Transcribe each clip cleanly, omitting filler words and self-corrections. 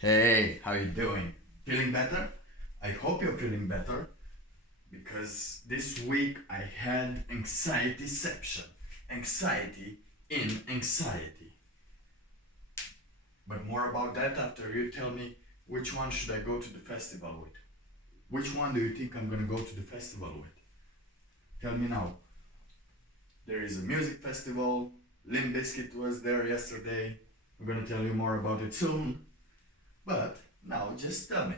Hey, how you doing? Feeling better? I hope you're feeling better because this week I had anxietyception. Anxiety in anxiety. But more about that after you tell me which one should I go to the festival with. Which one do you think I'm gonna go to the festival with? Tell me now. There is a music festival. Limp Bizkit was there yesterday. I'm gonna tell you more about it soon. But now just tell me,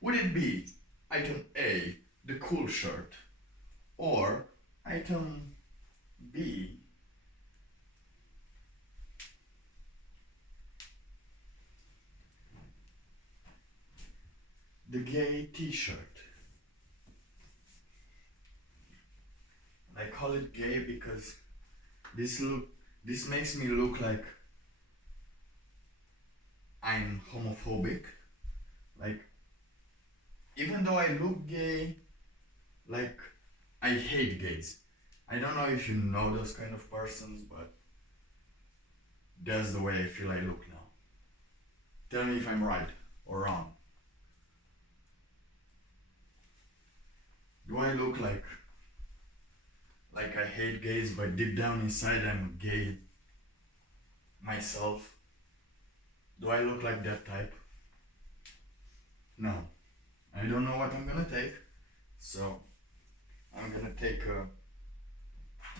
would it be item A, the cool shirt, or item B, the gay t-shirt? I call it gay because this makes me look like I'm homophobic. Like, even though I look gay, like, I hate gays. I don't know if you know those kind of persons, but that's the way I feel I look now. Tell me if I'm right or wrong. Do I look like I hate gays, but deep down inside I'm gay myself? Do I look like that type? No. I don't know what I'm gonna take, so I'm gonna take a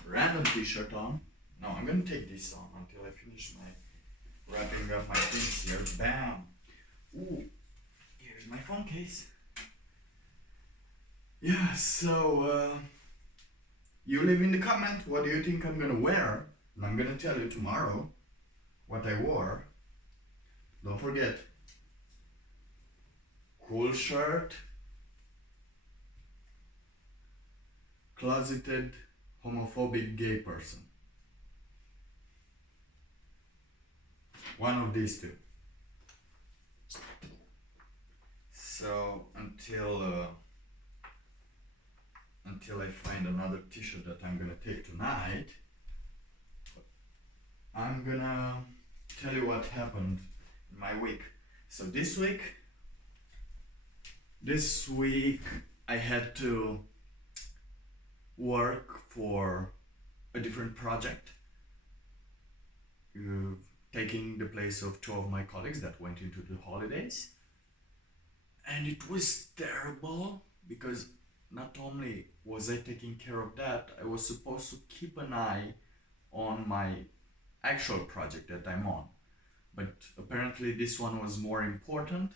random t-shirt on. No, I'm gonna take this on until I finish my wrapping up my things here. Bam! Ooh, here's my phone case. Yeah, so you leave in the comment what do you think I'm gonna wear, and I'm gonna tell you tomorrow what I wore. Don't forget, cool shirt, closeted homophobic gay person. One of these two. So until I find another t-shirt that I'm gonna take tonight, I'm gonna tell you what happened in my week. So this week I had to work for a different project, taking the place of two of my colleagues that went into the holidays. And it was terrible because not only was I taking care of that, I was supposed to keep an eye on my actual project that I'm on. But apparently this one was more important,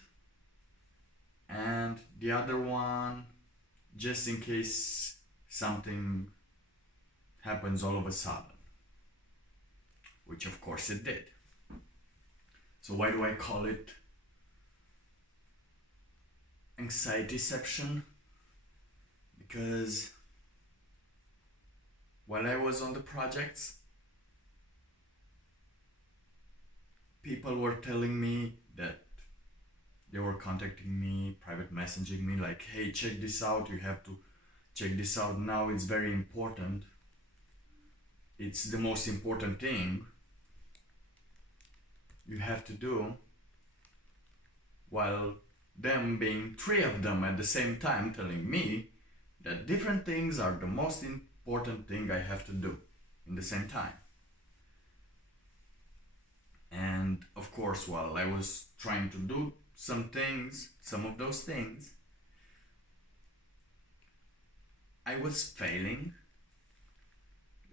and the other one, just in case something happens all of a sudden, which of course it did. So why do I call it Anxietyception? Because while I was on the projects, people were telling me that they were contacting me, private messaging me, like, hey, check this out, you have to check this out now, it's very important. It's the most important thing you have to do, while them being three of them at the same time telling me that different things are the most important thing I have to do in the same time. And of course, while I was trying to do some of those things, I was failing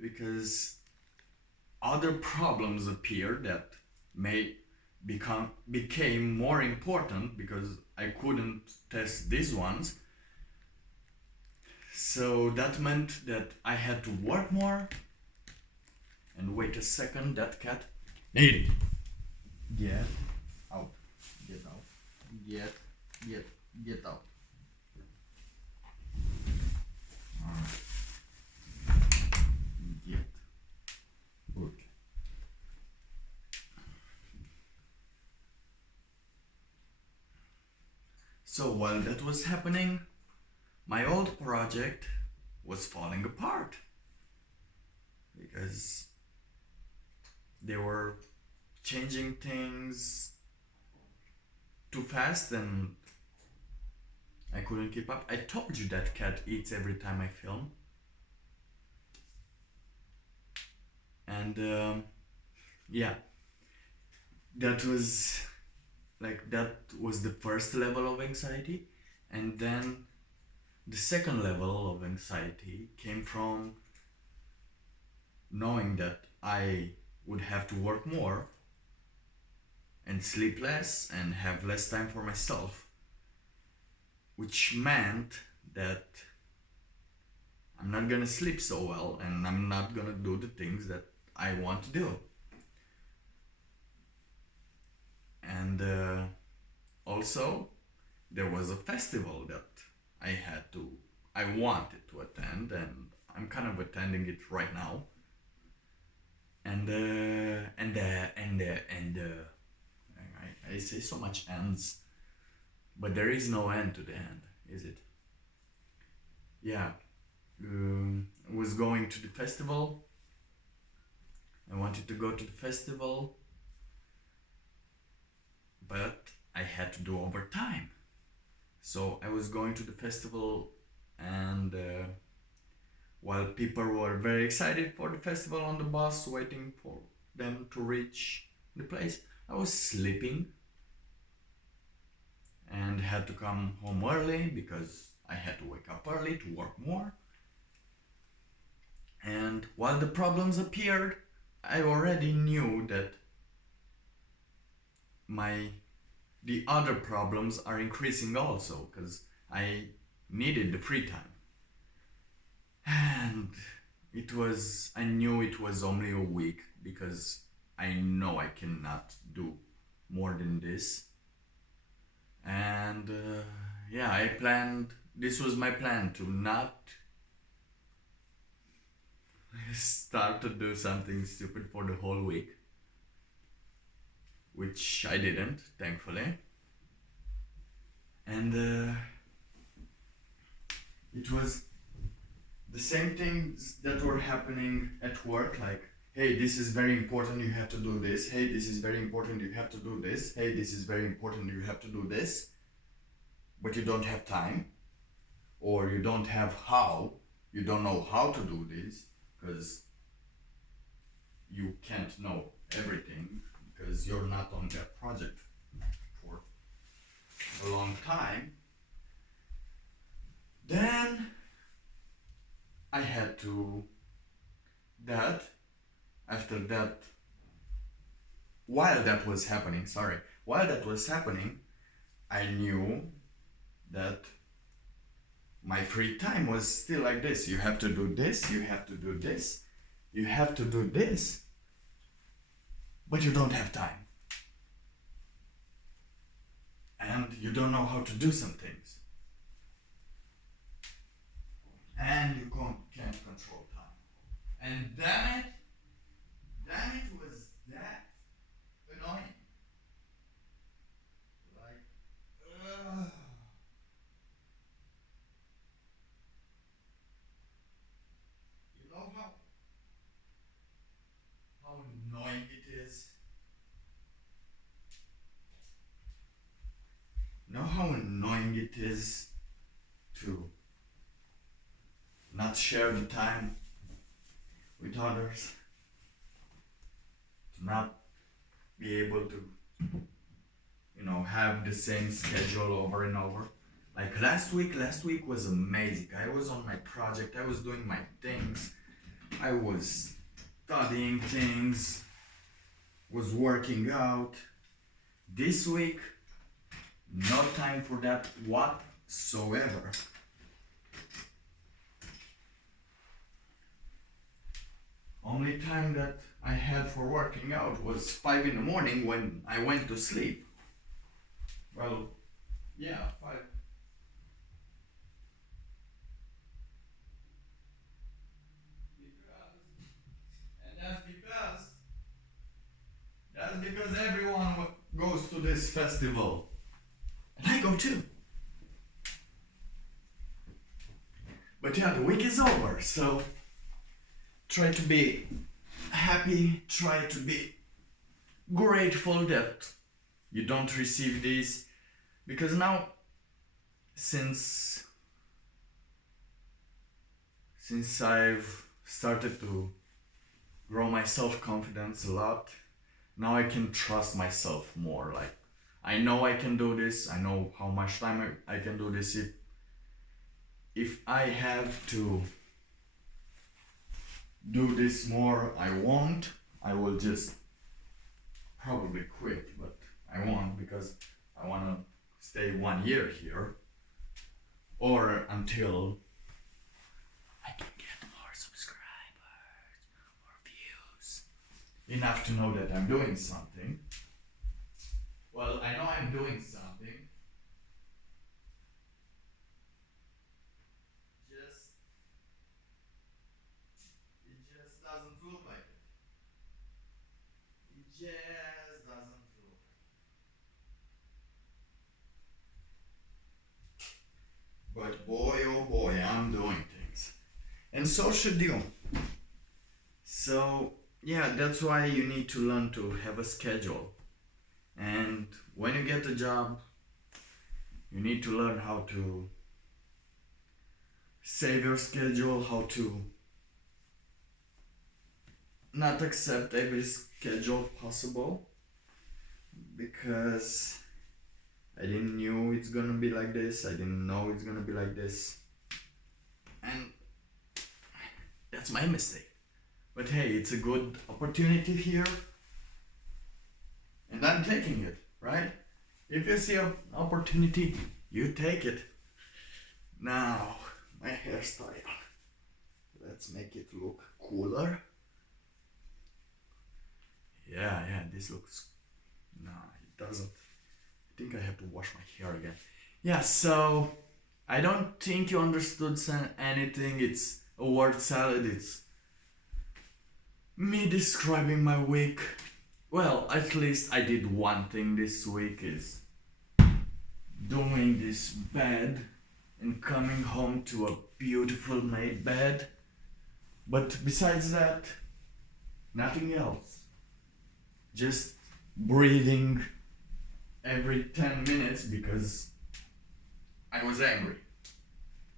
because other problems appeared that became more important because I couldn't test these ones. So that meant that I had to work more. And wait a second, that cat. Needy. Get out. Get out. Get out. Get. Okay. So while that was happening, my old project was falling apart because they were changing things too fast and I couldn't keep up. I told you that cat eats every time I film. And yeah, that was the first level of anxiety. And then the second level of anxiety came from knowing that I would have to work more and sleep less and have less time for myself, which meant that I'm not gonna sleep so well and I'm not gonna do the things that I want to do. And also, there was a festival that I wanted to attend, and I'm kind of attending it right now. And I say so much ends, but there is no end to the end, is it? Yeah, I was going to the festival. I wanted to go to the festival, but I had to do overtime. So I was going to the festival, and while people were very excited for the festival on the bus, waiting for them to reach the place, I was sleeping and had to come home early because I had to wake up early to work more. And while the problems appeared, I already knew that the other problems are increasing also, because I needed the free time. And I knew it was only a week, because I know I cannot do more than this. And yeah, this was my plan, to not start to do something stupid for the whole week, which I didn't, thankfully. And it was the same things that were happening at work, like, hey, this is very important, you have to do this. Hey, this is very important, you have to do this. Hey, this is very important, you have to do this. But you don't have time, or you don't know how to do this, because you can't know everything, because you're not on that project for a long time. Then I had to while that was happening, I knew that my free time was still like this. You have to do this, you have to do this, you have to do this, but you don't have time. And you don't know how to do some things. And you can't control time. And damn it was that annoying. Like, ugh. You know how annoying it is? Know how annoying it is to not share the time with others, to not be able to, have the same schedule over and over. Like last week was amazing. I was on my project, I was doing my things, I was studying things, was working out. This week, no time for that whatsoever. Only time that I had for working out was 5 in the morning when I went to sleep. Well, yeah, 5. That's because everyone goes to this festival. And I go too. But yeah, the week is over, so try to be happy, try to be grateful that you don't receive these Because now, since I've started to grow my self-confidence a lot, now I can trust myself more. Like, I know I can do this. I know how much time I can do this. If I have to do this more, I won't. I will just probably quit, but I won't, because I want to stay 1 year here, or until I can get more subscribers or views, enough to know that I'm doing something. Well, I know I'm doing something. Just it just doesn't look like it. It just doesn't look. But boy, oh boy, I'm doing things. And so should you. So, yeah, that's why you need to learn to have a schedule. And when you get a job, you need to learn how to save your schedule, how to not accept every schedule possible, because I didn't know it's gonna be like this. I didn't know it's gonna be like this. And that's my mistake. But hey, it's a good opportunity here. And I'm taking it, right? If you see an opportunity, you take it. Now, my hairstyle. Let's make it look cooler. Yeah, this looks... No, it doesn't. I think I have to wash my hair again. Yeah, so I don't think you understood anything. It's a word salad. It's me describing my week. Well, at least I did one thing this week, is doing this bed and coming home to a beautiful made bed. But besides that, nothing else. Just breathing every 10 minutes because I was angry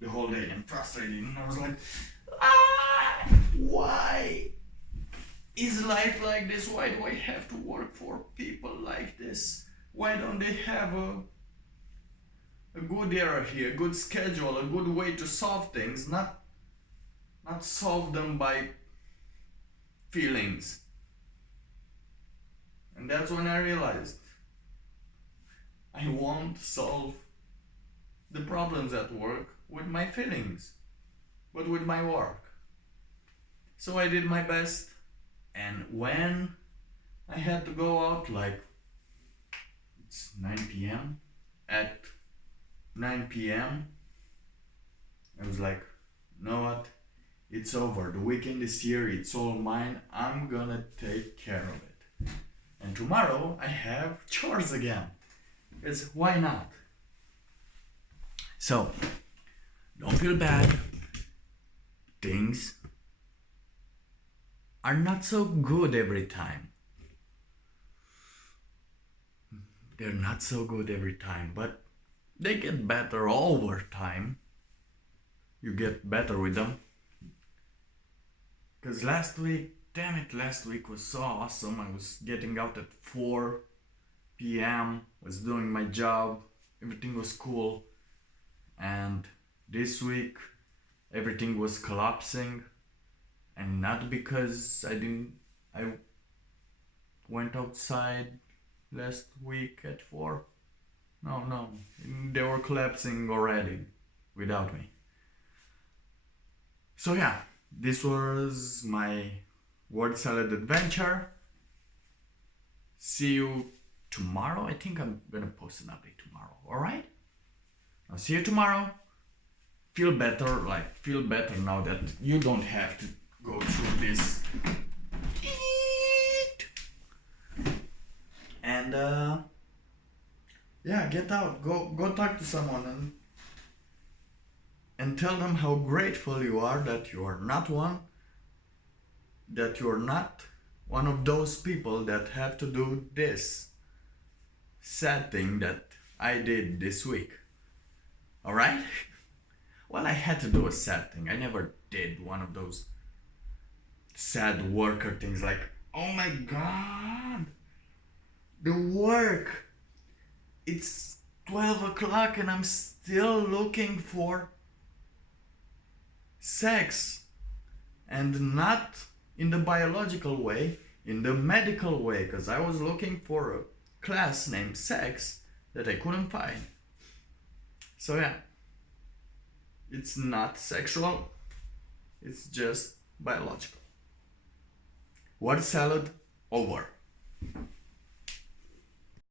the whole day and frustrated, and I was like, why is life like this? Why do I have to work for people like this? Why don't they have a good hierarchy, a good schedule, a good way to solve things, not solve them by feelings? And that's when I realized I won't solve the problems at work with my feelings, but with my work. So I did my best, and when I had to go out, like it's 9 p.m. At 9 p.m. I was like, you know what? It's over. The weekend is here. It's all mine. I'm gonna take care of it. And tomorrow I have chores again. Because why not? So, don't feel bad. Things are not so good every time. They're not so good every time, but they get better over time. You get better with them. Because last week was so awesome. I was getting out at 4 p.m., was doing my job, everything was cool. And this week, everything was collapsing. And not because I went outside last week at 4. No, they were collapsing already without me. So yeah, this was my word salad adventure. See you tomorrow. I think I'm gonna post an update tomorrow. Alright? I'll see you tomorrow. Feel better now that you don't have to go through this. And yeah, get out. Go talk to someone and tell them how grateful you are that you are not one of those people that have to do this sad thing that I did this week. Alright? Well, I had to do a sad thing. I never did one of those sad worker things like, oh my god, the work. It's 12 o'clock and I'm still looking for sex. And not in the biological way, in the medical way, because I was looking for a class named sex that I couldn't find. So yeah, it's not sexual, it's just biological. Word salad over.